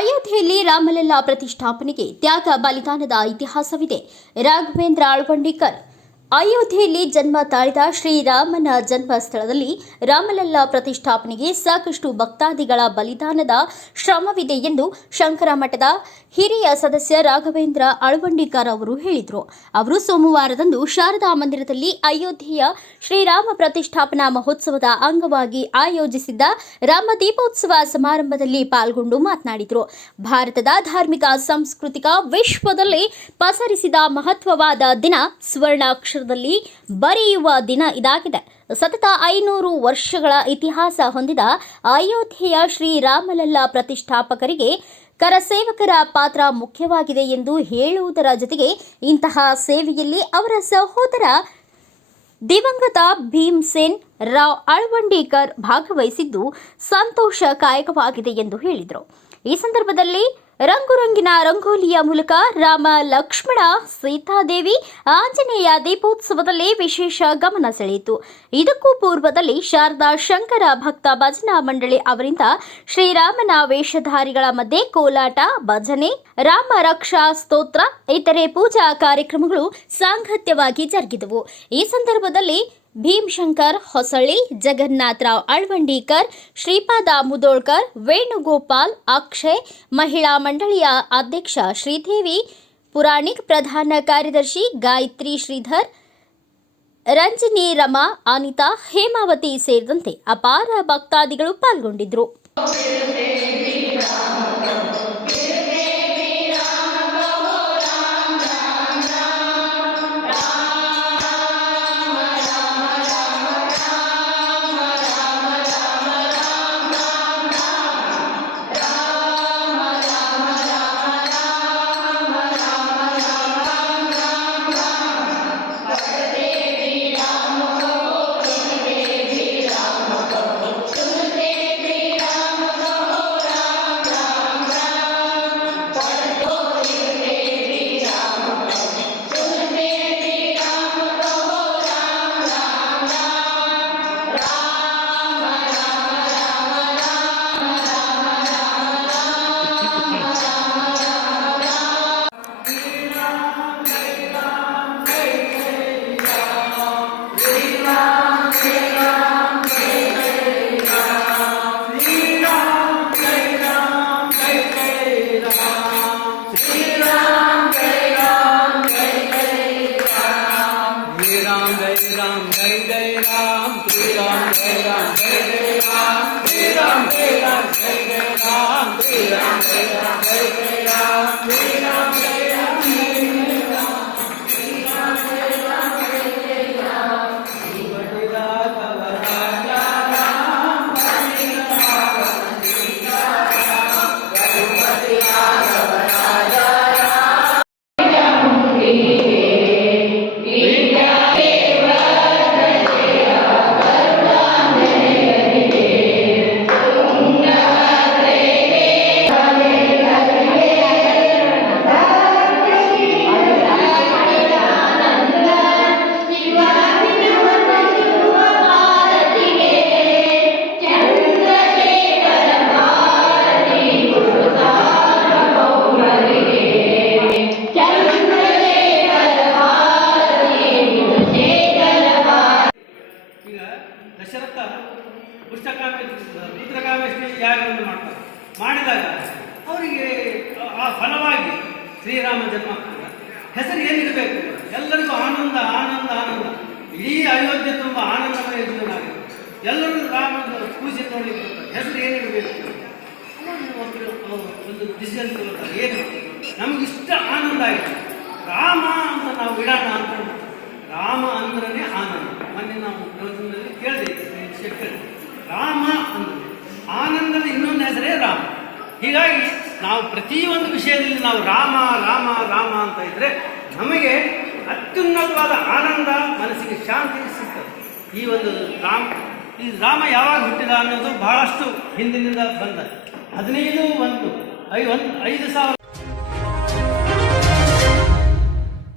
ಅಯೋಧ್ಯೆಯಲ್ಲಿ ರಾಮಲಲ್ಲಾ ಪ್ರತಿಷ್ಠಾಪನೆಗೆ ತ್ಯಾಗ ಬಲಿದಾನದ ಇತಿಹಾಸವಿದೆ. ರಾಘವೇಂದ್ರ ಆಳ್ವಂಡಿಕರ್ ಅಯೋಧ್ಯೆಯಲ್ಲಿ ಜನ್ಮ ತಾಳಿದ ಶ್ರೀರಾಮನ ಜನ್ಮಸ್ಥಳದಲ್ಲಿ ರಾಮಲಲ್ಲಾ ಪ್ರತಿಷ್ಠಾಪನೆಗೆ ಸಾಕಷ್ಟು ಭಕ್ತಾದಿಗಳ ಬಲಿದಾನದ ಶ್ರಮವಿದೆ ಎಂದು ಶಂಕರ ಮಠದ ಹಿರಿಯ ಸದಸ್ಯ ರಾಘವೇಂದ್ರ ಅಳವಂಡಿಕರ್ ಅವರು ಹೇಳಿದರು. ಅವರು ಸೋಮವಾರದಂದು ಶಾರದಾ ಮಂದಿರದಲ್ಲಿ ಅಯೋಧ್ಯೆಯ ಶ್ರೀರಾಮ ಪ್ರತಿಷ್ಠಾಪನಾ ಮಹೋತ್ಸವದ ಅಂಗವಾಗಿ ಆಯೋಜಿಸಿದ್ದ ರಾಮ ದೀಪೋತ್ಸವ ಸಮಾರಂಭದಲ್ಲಿ ಪಾಲ್ಗೊಂಡು ಮಾತನಾಡಿದರು. ಭಾರತದ ಧಾರ್ಮಿಕ, ಸಾಂಸ್ಕೃತಿಕ ವಿಶ್ವದಲ್ಲಿ ಪಸರಿಸಿದ ಮಹತ್ವವಾದ ದಿನ ಸ್ವರ್ಣಾಕ್ಷರದಲ್ಲಿ ಬರೆಯುವ ದಿನ ಇದಾಗಿದೆ. ಸತತ ಐನೂರು ವರ್ಷಗಳ ಇತಿಹಾಸ ಹೊಂದಿದ ಅಯೋಧ್ಯೆಯ ಶ್ರೀರಾಮಲಲ್ಲಾ ಪ್ರತಿಷ್ಠಾಪಕರಿಗೆ ಕರಸೇವಕರ ಪಾತ್ರ ಮುಖ್ಯವಾಗಿದೆ ಎಂದು ಹೇಳುವುದರ ಜೊತೆಗೆ ಇಂತಹ ಸೇವೆಯಲ್ಲಿ ಅವರ ಸಹೋದರ ದಿವಂಗತ ಭೀಮ್ಸೇನ್ ರಾವ್ ಅಳ್ವಂಡೇಕರ್ ಭಾಗವಹಿಸಿದ್ದು ಸಂತೋಷಕಾಯಕವಾಗಿದೆ ಎಂದು ಹೇಳಿದರು. ಈ ಸಂದರ್ಭದಲ್ಲಿ ರಂಗುರಂಗಿನ ರಂಗೋಲಿಯ ಮೂಲಕ ರಾಮ ಲಕ್ಷ್ಮಣ ಸೀತಾದೇವಿ ಆಂಜನೇಯ ದೀಪೋತ್ಸವದಲ್ಲಿ ವಿಶೇಷ ಗಮನ ಸೆಳೆಯಿತು. ಇದಕ್ಕೂ ಪೂರ್ವದಲ್ಲಿ ಶಾರದಾ ಶಂಕರ ಭಕ್ತ ಭಜನಾ ಮಂಡಳಿ ಅವರಿಂದ ಶ್ರೀರಾಮನ ವೇಷಧಾರಿಗಳ ಮಧ್ಯೆ ಕೋಲಾಟ, ಭಜನೆ, ರಾಮ ರಕ್ಷಾ ಸ್ತೋತ್ರ, ಇತರೆ ಪೂಜಾ ಕಾರ್ಯಕ್ರಮಗಳು ಸಾಂಗತ್ಯವಾಗಿ ಜರುಗಿದವು. ಈ ಸಂದರ್ಭದಲ್ಲಿ ಭೀಮ್ಶಂಕರ್, ಹೊಸಳ್ಳಿ, ಜಗನ್ನಾಥರಾವ್ ಅಳ್ವಂಡೀಕರ್, ಶ್ರೀಪಾದ ಮುದೋಳ್ಕರ್, ವೇಣುಗೋಪಾಲ್, ಅಕ್ಷಯ್, ಮಹಿಳಾ ಮಂಡಳಿಯ ಅಧ್ಯಕ್ಷ ಶ್ರೀದೇವಿ, ಪುರಾಣಿಕ್ ಪ್ರಧಾನ ಕಾರ್ಯದರ್ಶಿ ಗಾಯತ್ರಿ ಶ್ರೀಧರ್, ರಂಜನಿ ರಮಾ, ಅನಿತಾ, ಹೇಮಾವತಿ ಸೇರಿದಂತೆ ಅಪಾರ ಭಕ್ತಾದಿಗಳು ಪಾಲ್ಗೊಂಡಿದ್ದರು. here. ಪುಸ್ತಕಾಮೆ ಪುತ್ರಕಾಮೇಶ್ವರಿ ಯಾಗವನ್ನು ಮಾಡ್ತಾರೆ? ಮಾಡಿದಾಗ ಅವರಿಗೆ ಆ- ಫಲವಾಗಿ ಶ್ರೀರಾಮ ಜನ್ಮ ಹೆಸರು ಏನಿರಬೇಕು? ಎಲ್ಲರಿಗೂ ಆನಂದ ಆನಂದ ಆನಂದ. ಇಡೀ ಅಯೋಧ್ಯೆ ತುಂಬ ಆನಂದಮಯ ಜೀವನಾಗಿದೆ ಎಲ್ಲರೂ ರಾಮನ ಪೂಜೆ ನೋಡಲಿಕ್ಕೆ ಹೆಸರು ಏನಿರಬೇಕು? ಒಂದು ಡಿಸಿಷನ್ ತಗೊಳ್ತಾರೆ. ಏನು? ನಮ್ಗೆ ಇಷ್ಟ ಆನಂದ ಆಗಿದೆ ರಾಮ ಅಂತ ನಾವು ಇಡೋಣ ಅಂತ ರಾಮ ಅಂದ್ರೆ ಆನಂದ. ಮೊನ್ನೆ ನಾವು ಪ್ರವಚನದಲ್ಲಿ ಕೇಳಿದೆ ಶೆಟ್ಟರ್. ರಾಮ ಅಂದರೆ ಆನಂದದ ಇನ್ನೊಂದು ಹೆಸರೇ ರಾಮ. ಹೀಗಾಗಿ ನಾವು ಪ್ರತಿಯೊಂದು ವಿಷಯದಲ್ಲಿ ನಾವು ರಾಮ ರಾಮ ರಾಮ ಅಂತ ಇದ್ರೆ ನಮಗೆ ಅತ್ಯುನ್ನತವಾದ ಆನಂದ ಮನಸ್ಸಿಗೆ ಶಾಂತಿ ಸಿಗ್ತದೆ. ಈ ಒಂದು ರಾಮ, ಈ ರಾಮ ಯಾವಾಗ ಹುಟ್ಟಿದ ಅನ್ನೋದು ಬಹಳಷ್ಟು ಹಿಂದಿನಿಂದ ಬಂದ. ಹದಿನೈದು ಒಂದು, ಐ ಒಂದು, ಐದು ಸಾವಿರ